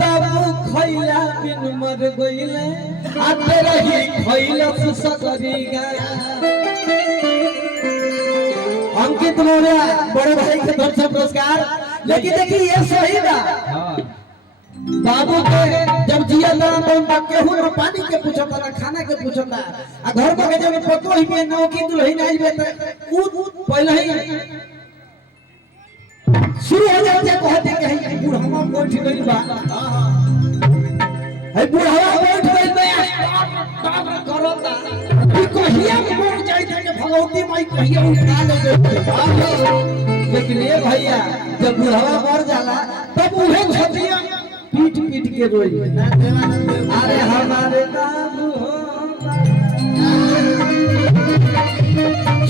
बाबू खैला बिन मर गइले आते रही खैला सगरीगा। अंकित मौर्य बड़े भाई के तरफ से पुरस्कार। लेकिन देखिए ये सही था बाबू के जब जिया ना तो केहू न पानी के पूछता ना खाना के पूछता आ घर में जब पतो ही में नौ की दुल्हन आई बे त पहले ही शुरू हो जाए कहते कि है बूढ़वा बैठ गइल बा। है बूढ़वा बैठ गइल बा बाप करता ई कहिया मर जाई थे भगवती माई कहिया उठा ले दे। लेकिन ये भैया जब बूढ़वा मर जाला तब उहे छतिया पीट पीट के रोई। अरे हमारे बाबू हो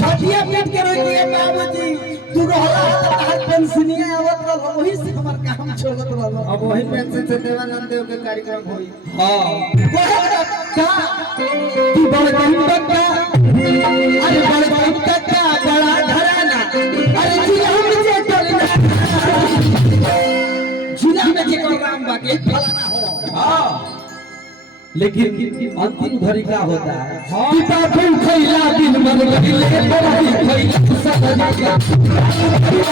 छतिया पीट के रोई के बाबूजी तू रहला तार पेंशनिया आवत रह वही से हमर काम छोड़त रह। अब वही पेंशन से देवानंद देव के कार्यक्रम होई। हां का तू बड़ गंभीर का अरे बड़ गंभीर का बड़ा घराना अरे जिला में जे चलना जिला में जे काम बाकी फलाना हो। हां लेकिन अंतिम घड़ी का होता है पिता फूल खैला दिन मर गइले बड़ी खैला सगरीगा।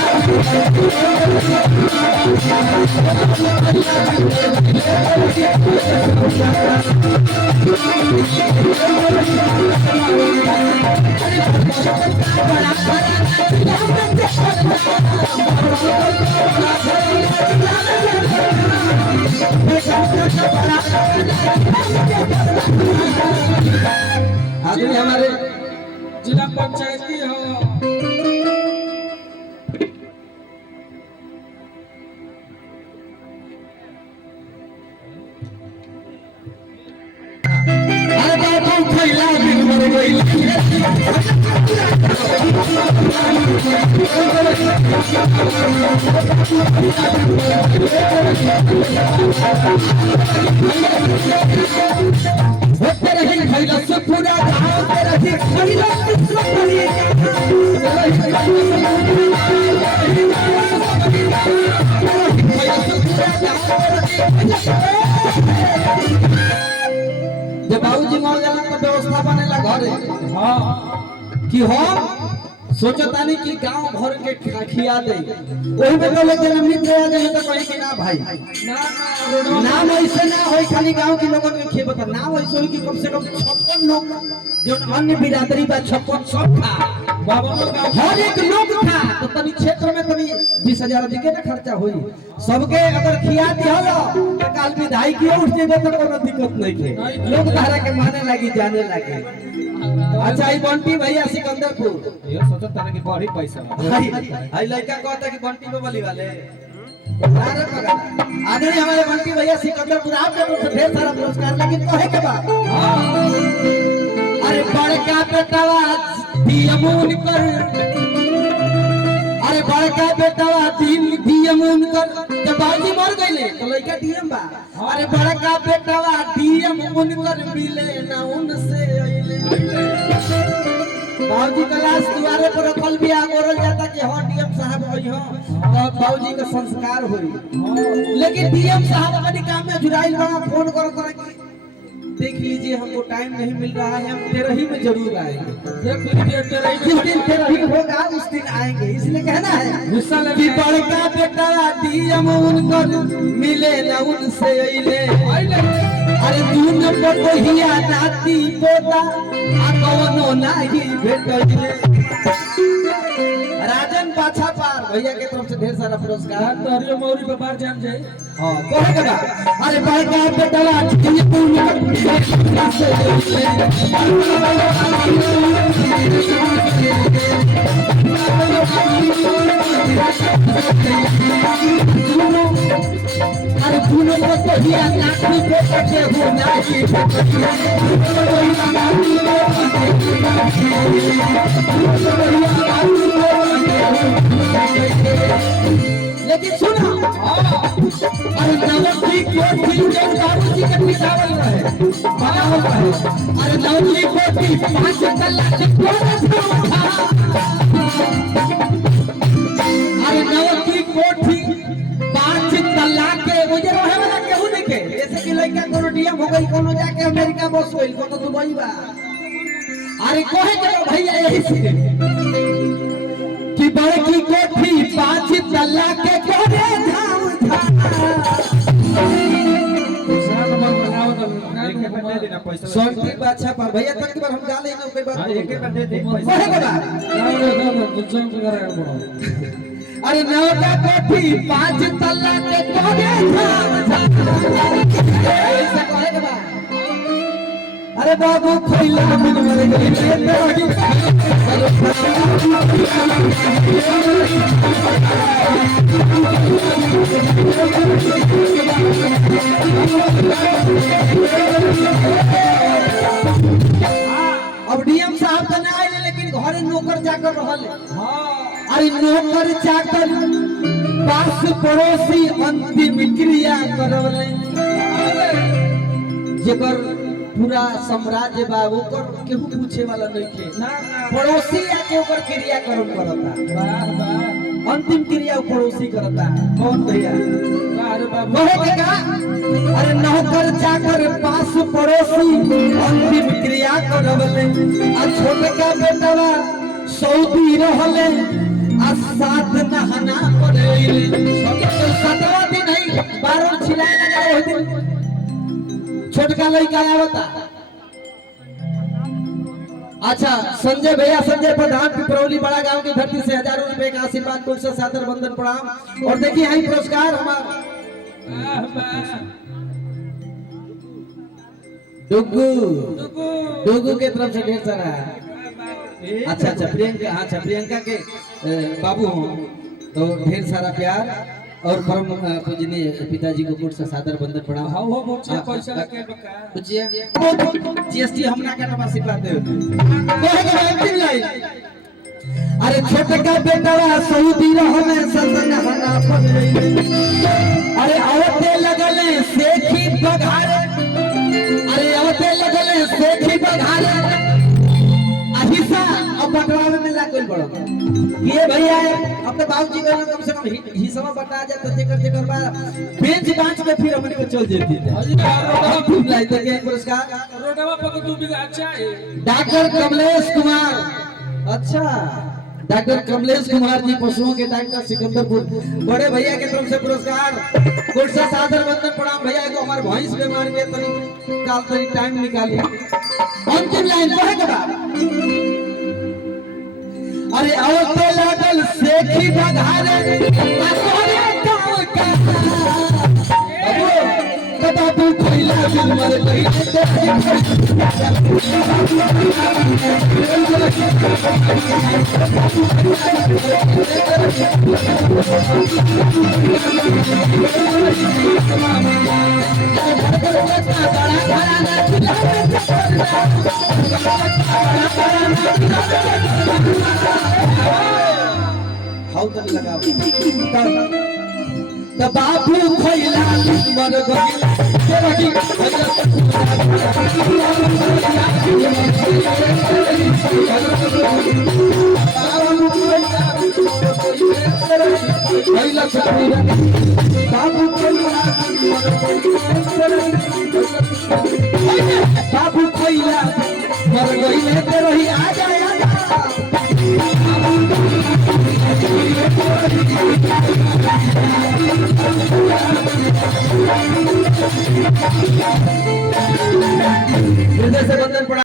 आदमी हमारे जिला पंचायत की हो खैला बिन मर गइले तेरे ही खैला से पूरा गांव तेरा ही खैला जब बाबूजी मर जाला तो व्यवस्था बनेला घरे। हां कि हम सोचता नहीं कि गांव भर के खिया दे ओही में तो लेके मित्र आ जाए तो कहीं कि ना भाई नाम ऐसे ना होई खाली गांव के लोगन के खेबत नाम ऐसे होई कि कम से कम 56 लोग जो अन्य बिरादरी बा 56 सब था बाबा हर एक लोग था तो तनी क्षेत्र में तनी 20,000 अधिक ना खर्चा होई सबके अगर खिया दिहलो तो काल विधाई की उठ जेबे तो कोनो दिक्कत नहीं थे लोग तारा के माने लागी जाने लागे। अच्छा ई बंटी भैया सिकंदरपुर ये सोचत तारा की बड़ी पैसा आई लड़का कहता कि बंटी बबली वाले अरे पगा आदरणीय हमारे बंटी भैया सिकंदरपुर आपके तरफ से ढेर सारा पुरस्कार लेकिन कहे के बाद अरे बड़का बेटावा दियमून कर अरे बड़का बेटावा दियमून कर जब बाजी मर गइले तो लड़का डीएम बा। अरे बड़का बेटावा दियमून कर मिले ना उनसे अइले बाबूजी का लाश द्वारे पर रखल भी आगोरल जाता कि हां डीएम साहब होई हो बाबूजी का संस्कार होई। लेकिन डीएम साहब अपने काम में जुड़ाइल बड़ा फोन करत रहे कि देख लीजिए हमको टाइम नहीं मिल रहा है हम तेरही में जरूर आएंगे। देख लीजिए जिस दिन तेरही होगा उस दिन आएंगे इसलिए कहना है कि बड़का बेटा डीएम उनको मिले ना उनसे अइले अरे तू नंबर कहिया नाती पोता आ कवनो नाही भेटइले। राजन पाछा पार भैया के तरफ से ढेर सारा पुरस्कार तो हरियो मौरी व्यापार जान जाए। हां कहे के बा अरे भाई का बेटवा ये पूर्ण अरे पूर्ण को कहिया नाती पोता के हो नाही लेकिन सुना अरे नवली कोठी जो बाबूजी के पितावल रहे बनावल रहे अरे नवली कोठी 5 कलाक के था अरे नवली कोठी 5 कलाक के मुझे रहे वाला के का बस होइल को तो दुबई बा अरे कहे के भैया यही से कि बड़की कोठी 5 तल्ला के करे धाम सोनती बादशाह पर भैया तक बार हम गा लेंगे उसके बाद एक बार दे दे पैसा अरे नौका कोठी 5 तल्ला के करे धाम ऐसा कहे के बा अरे बाबू खोइला मन मर गई अब डीएम साहब तो ना आए लेकिन घरे नौकर चाकर रहल अरे नौकर चाकर पास पड़ोसी अंतिम क्रिया करवले जेकर पूरा साम्राज्य बा ओकर केहू पूछे वाला नहीं थे पड़ोसी आके ओकर क्रिया कर्म करता अंतिम क्रिया पड़ोसी करता कौन भैया कहे के का अरे नौकर चाकर पास पड़ोसी अंतिम क्रिया करवले आ छोटका बेटवा सऊदी रहले आ साथ नहाना पड़े सतवा दिन नहीं 12 छिलाए लगा ओहि दिन छोटका लड़का आवता अच्छा संजय भैया संजय प्रधान पिपरौली बड़ा गांव की धरती से हजारों रुपए का आशीर्वाद कुल से सादर वंदन प्रणाम और देखिए यही पुरस्कार हमारा डुगू डुगू के तरफ से ढेर सारा अच्छा प्रियंका के बाबू हो तो ढेर सारा प्यार और परम पूजनीय पिताजी को कोट से सादर वंदन प्रणाम हां हो मोचे पैसा लगे बका पूछिए जीएसटी हमरा का नाम आशीर्वाद दे कहे के अंतिम लाइन अरे छोटका बेटवा सऊदी रहले सदन हना पड़ रही अरे आवते लगले सेखी बघारे अरे आवते लगले सेखी बघारे अहिसा अब बटवा में मिला कोई बड़ो ये भैया अब तो बाबूजी का कम से कम हिस्सा बता जाए तो जेकर बा बेंच बांच में फिर हमने को चल जेती है ठीक लाई दे के पुरस्कार रोडवा पर तू भी अच्छा है डॉक्टर कमलेश कुमार अच्छा डॉक्टर कमलेश कुमार जी पशुओं के डॉक्टर सिकंदरपुर बड़े भैया की तरफ से पुरस्कार कोट से सादर वंदन प्रणाम भैया को हमारे भैंस बीमार में तनी काल तनी टाइम निकाली अंतिम लाइन कहे के बा अरे आवते लागल सेखी बघारे तोरे गांव का बाबू खोइला दिल मर गई हाउ तक लगाओ त बाबू खोइला मर गई तेरी खोइला बाबू खोइला मर गई तेरी आ जाए हृदय से वंदन।